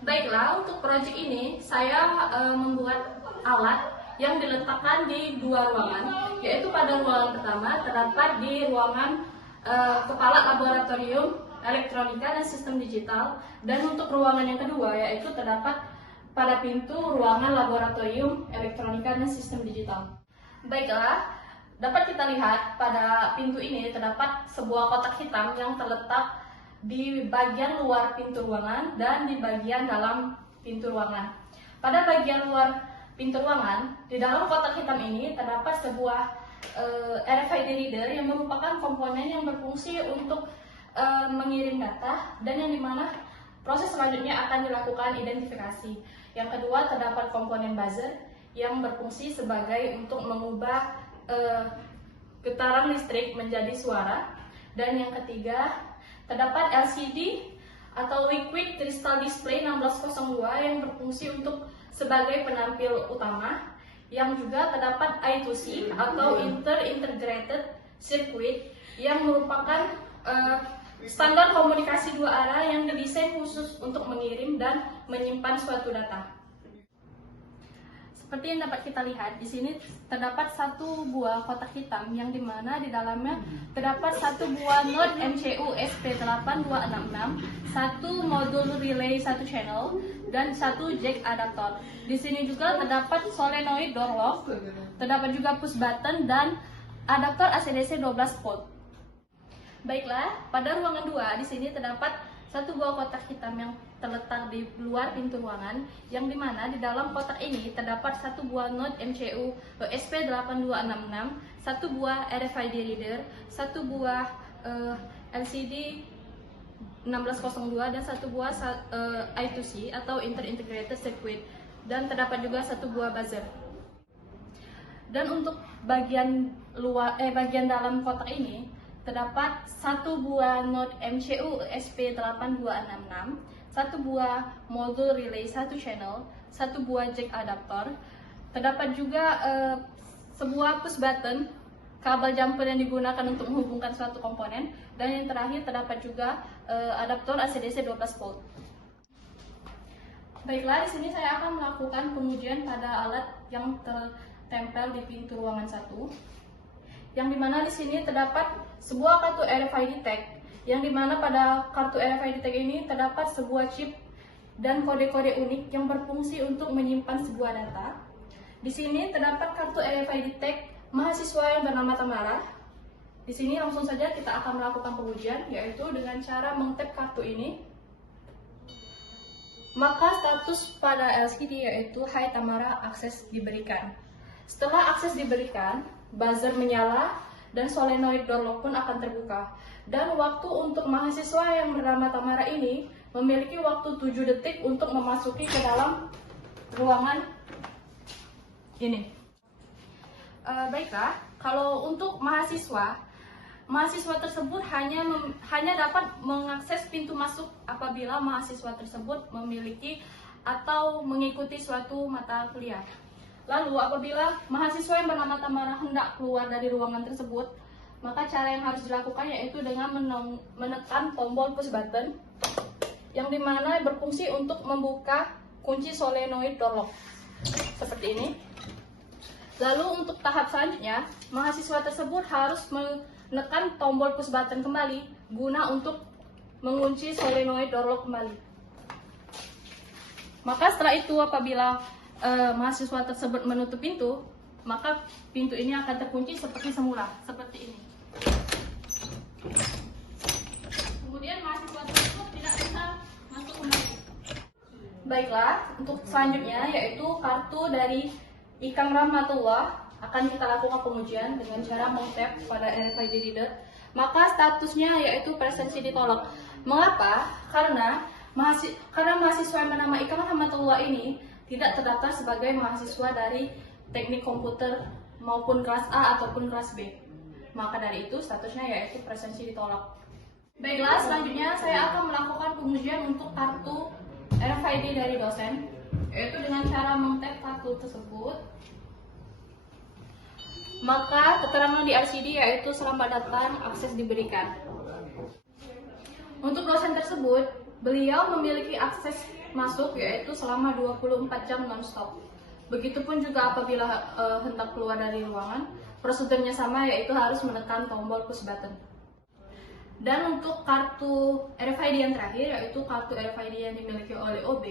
Baiklah, untuk proyek ini saya membuat alat yang diletakkan di dua ruangan, yaitu pada ruangan pertama terdapat di ruangan Kepala Laboratorium Elektronika dan Sistem Digital, dan untuk ruangan yang kedua yaitu terdapat pada pintu ruangan Laboratorium Elektronika dan Sistem Digital. Baiklah, dapat kita lihat pada pintu ini terdapat sebuah kotak hitam yang terletak di bagian luar pintu ruangan dan di bagian dalam pintu ruangan. Pada bagian luar pintu ruangan, di dalam kotak hitam ini terdapat sebuah RFID reader yang merupakan komponen yang berfungsi untuk mengirim data, dan yang dimana proses selanjutnya akan dilakukan identifikasi. Yang kedua, terdapat komponen buzzer yang berfungsi sebagai untuk mengubah getaran listrik menjadi suara, dan yang ketiga, terdapat LCD atau Liquid Crystal Display 1602 yang berfungsi untuk sebagai penampil utama, yang juga terdapat I2C atau Integrated Circuit yang merupakan standar komunikasi dua arah yang didesain khusus untuk mengirim dan menyimpan suatu data. Seperti yang dapat kita lihat, di sini terdapat satu buah kotak hitam yang dimana di dalamnya terdapat satu buah node MCU SP8266, satu modul relay satu channel, dan satu jack adaptor. Di sini juga terdapat solenoid door lock, terdapat juga push button dan adaptor AC/DC 12 volt. Baiklah, pada ruangan 2 di sini terdapat satu buah kotak hitam yang terletak di luar pintu ruangan, yang dimana di dalam kotak ini terdapat satu buah node MCU SP8266, satu buah RFID reader, satu buah LCD 1602, dan satu buah I2C atau Integrated Circuit, dan terdapat juga satu buah buzzer. Dan untuk bagian dalam kotak ini terdapat satu buah node MCU SP8266, satu buah modul relay satu channel, satu buah jack adaptor, terdapat juga sebuah push button, kabel jumper yang digunakan untuk menghubungkan suatu komponen, dan yang terakhir terdapat juga adaptor AC/DC 12 volt. Baiklah, di sini saya akan melakukan pengujian pada alat yang tertempel di pintu ruangan 1. Yang dimana di sini terdapat sebuah kartu RFID tag, yang dimana pada kartu RFID tag ini terdapat sebuah chip dan kode-kode unik yang berfungsi untuk menyimpan sebuah data. Di sini terdapat kartu RFID tag mahasiswa yang bernama Tamara. Di sini langsung saja kita akan melakukan pengujian, yaitu dengan cara mengtap kartu ini. Maka status pada LCD yaitu Hai Tamara, akses diberikan. Setelah akses diberikan, buzzer menyala dan solenoid door lock pun akan terbuka. Dan waktu untuk mahasiswa yang bernama Tamara ini memiliki waktu 7 detik untuk memasuki ke dalam ruangan ini. Baiklah, kalau untuk mahasiswa tersebut hanya dapat mengakses pintu masuk apabila mahasiswa tersebut memiliki atau mengikuti suatu mata kuliah. Lalu apabila mahasiswa yang bernama Tamara hendak keluar dari ruangan tersebut, maka cara yang harus dilakukan yaitu dengan menekan tombol push button, yang dimana berfungsi untuk membuka kunci solenoid door lock seperti ini. Lalu untuk tahap selanjutnya, mahasiswa tersebut harus menekan tombol push button kembali guna untuk mengunci solenoid door lock kembali. Maka setelah itu apabila mahasiswa tersebut menutup pintu, maka pintu ini akan terkunci seperti semula, seperti ini. Kemudian mahasiswa tersebut tidak bisa masuk kembali. Baiklah, untuk selanjutnya yaitu kartu dari Ikang Rahmatullah akan kita lakukan pengujian dengan cara mengtap pada RFID reader. Maka statusnya yaitu presensi ditolak. Mengapa? Karena mahasiswa yang bernama Ikang Rahmatullah ini tidak terdaftar sebagai mahasiswa dari teknik komputer maupun kelas A ataupun kelas B. Maka dari itu statusnya yaitu presensi ditolak. Baiklah, selanjutnya saya akan melakukan pengujian untuk kartu RFID dari dosen, yaitu dengan cara mengtap kartu tersebut. Maka keterangan di LCD yaitu selamat datang, akses diberikan. Untuk dosen tersebut, beliau memiliki akses masuk, yaitu selama 24 jam non-stop. Begitupun juga apabila hendak keluar dari ruangan, prosedurnya sama, yaitu harus menekan tombol push button. Dan untuk kartu RFID yang terakhir, yaitu kartu RFID yang dimiliki oleh OB,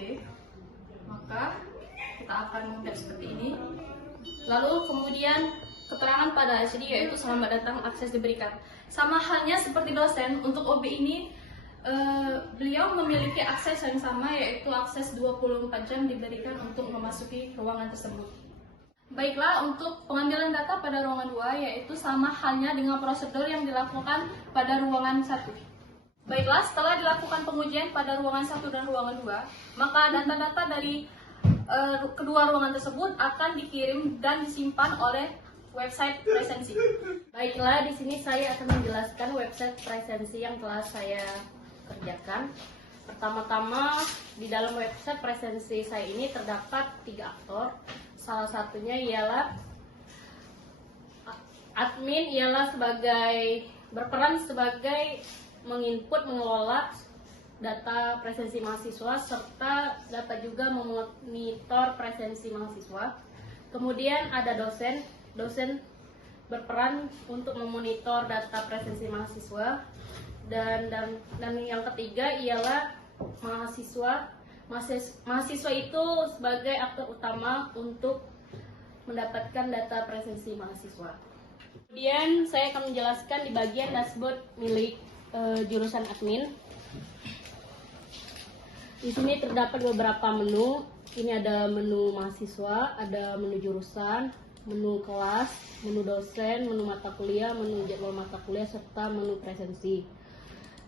maka kita akan melihat seperti ini. Lalu kemudian keterangan pada SD, yaitu selamat datang, akses diberikan. Sama halnya seperti dosen, untuk OB ini beliau memiliki akses yang sama, yaitu akses 24 jam diberikan untuk memasuki ruangan tersebut. Baiklah, untuk pengambilan data pada ruangan 2, yaitu sama halnya dengan prosedur yang dilakukan pada ruangan 1. Baiklah, setelah dilakukan pengujian pada ruangan 1 dan ruangan 2, maka data-data dari kedua ruangan tersebut akan dikirim dan disimpan oleh website Presensi. Baiklah, di sini saya akan menjelaskan website Presensi yang telah saya kerjakan. Pertama-tama, di dalam website Presensi saya ini terdapat 3 aktor. Salah satunya ialah admin, ialah berperan sebagai menginput, mengelola data presensi mahasiswa, serta dapat juga memonitor presensi mahasiswa. Kemudian ada dosen berperan untuk memonitor data presensi mahasiswa, dan yang ketiga ialah mahasiswa itu sebagai aktor utama untuk mendapatkan data presensi mahasiswa. Kemudian saya akan menjelaskan di bagian dashboard milik jurusan admin. Di sini terdapat beberapa menu. Ini ada menu mahasiswa, ada menu jurusan, menu kelas, menu dosen, menu mata kuliah, menu jadwal mata kuliah, serta menu presensi.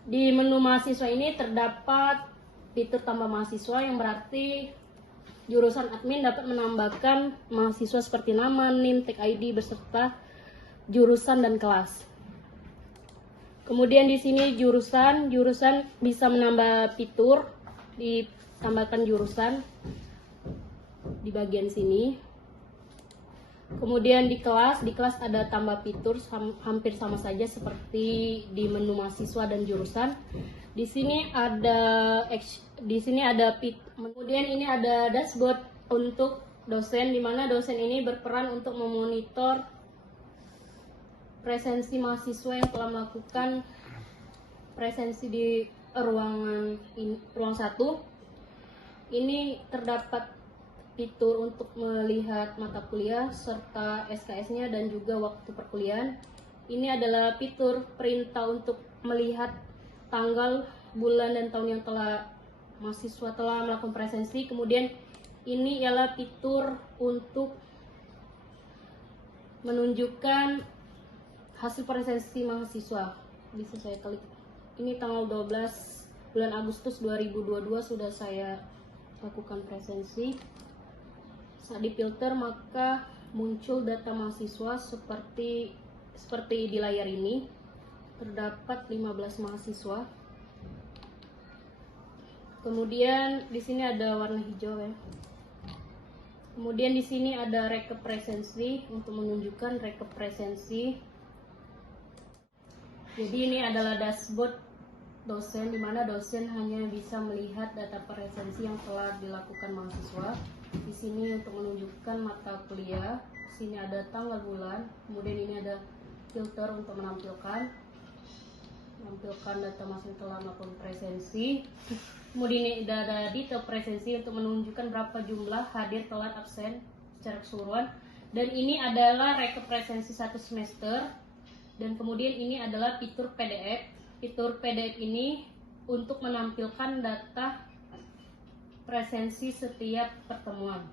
Di menu mahasiswa ini terdapat fitur tambah mahasiswa, yang berarti jurusan admin dapat menambahkan mahasiswa seperti nama, NIM, tag ID, beserta jurusan dan kelas. Kemudian di sini jurusan bisa menambah fitur, ditambahkan jurusan di bagian sini. Kemudian di kelas ada tambah fitur hampir sama saja seperti di menu mahasiswa dan jurusan. Di sini ada kemudian ini ada dashboard untuk dosen, di mana dosen ini berperan untuk memonitor presensi mahasiswa yang telah melakukan presensi di ruang 1. Ini terdapat fitur untuk melihat mata kuliah serta SKS-nya dan juga waktu perkuliahan. Ini adalah fitur perintah untuk melihat tanggal, bulan, dan tahun yang mahasiswa telah melakukan presensi. Kemudian ini ialah fitur untuk menunjukkan hasil presensi mahasiswa. Bisa saya klik. Ini tanggal 12 bulan Agustus 2022 sudah saya lakukan presensi. Saat difilter maka muncul data mahasiswa seperti di layar ini. Terdapat 15 mahasiswa. Kemudian di sini ada warna hijau ya. Kemudian di sini ada rekap presensi untuk menunjukkan rekap presensi. Jadi ini adalah dashboard dosen, di mana dosen hanya bisa melihat data presensi yang telah dilakukan mahasiswa. Di sini untuk menunjukkan mata kuliah. Di sini ada tanggal, bulan. Kemudian ini ada filter untuk menampilkan data mahasiswa telah melakukan presensi. Kemudian ini ada detail presensi untuk menunjukkan berapa jumlah hadir, telat, absen secara keseluruhan. Dan ini adalah rekap presensi 1 semester. Dan kemudian ini adalah fitur PDF. Fitur PDF ini untuk menampilkan data presensi setiap pertemuan.